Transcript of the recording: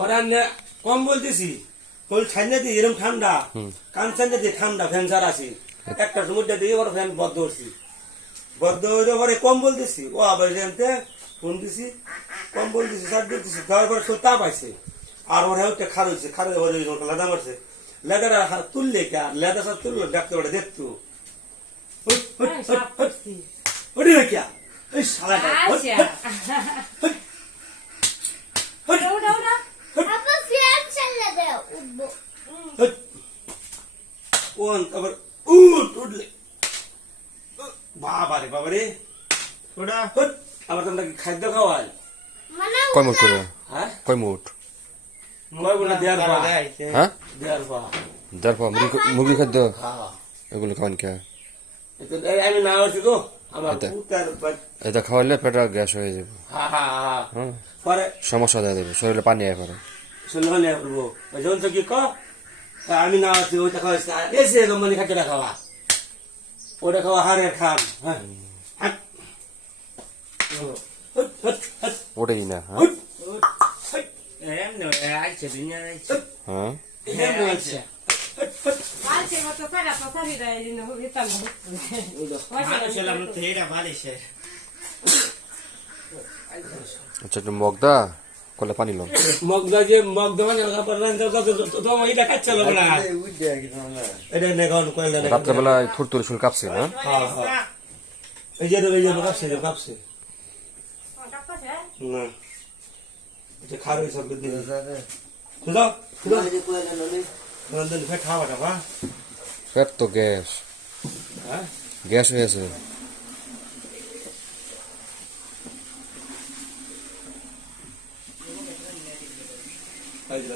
পরে আমি কম বলতেছি বল ঠান্ডা দিয়ে এরকম ঠান্ডা কান ঠান্ডা দিয়ে ঠান্ডা ফ্যান ছাড়া আছি একটা সমুদ্র দিয়ে ওর ফ্যান বদ্ধ করছি বদ্ধ হইলে পরে কম বলতেছি ও আবার জানতে ফোন দিছি কম বলতেছি সার দিতেছি তারপরে তো তাপ আইছে আর ওর হ্যাঁ খার হয়েছে খারে ওর লেদা মারছে লেদাটা তুললে কে আর লেদা সব তুললো ডাক্তার ওটা দেখতো ওটি রে কে এই শালাটা আবার উঠলে বাবারে বাবারে ওটা আবার তোমরা কি খাদ্য খাওয়াই কয় মুট করে হ্যাঁ কয় মুট কয় বলে দেয়ার পা হ্যাঁ দেয়ার পা তারপর মুরগি খাদ্য হ্যাঁ এগুলো খাওয়ান কে আমি না হচ্ছি তো আমার এটা খাওয়ালে পেটটা গ্যাস হয়ে যাবে হ্যাঁ হ্যাঁ হ্যাঁ পরে সমস্যা দেখা দেবে শরীরে পানি আয় করে শুনলো না করবো যখন তো কি আমি না হচ্ছি ওইটা খাওয়া এসে কোম্পানি খাদ্যটা খাওয়া ওটা খাওয়া হাড়ের খান হ্যাঁ ওটাই না হ্যাঁ em rồi ai chịu đi nha ai হ্যাঁ em rồi chịu Ai chơi mà tôi phải là tôi đi đây thì nó biết tầm Má sẽ làm thế là má đi xe আচ্ছা একটু মগদা কলে পানি লম মগদা যে মগদা মানে কাপড় run তো এটা কাচ্চা লোক না এটা নে কোন কইলে না রাত্রেবেলা থুরথুরি শুল কাঁপছে না হ্যাঁ হ্যাঁ এই যে কাপছে না এটা খারে সব দিন খুদা খুদা নন্দন ফে খাওয়াটা বা পেট তো গ্যাস হ্যাঁ গ্যাস হয়েছে এই যে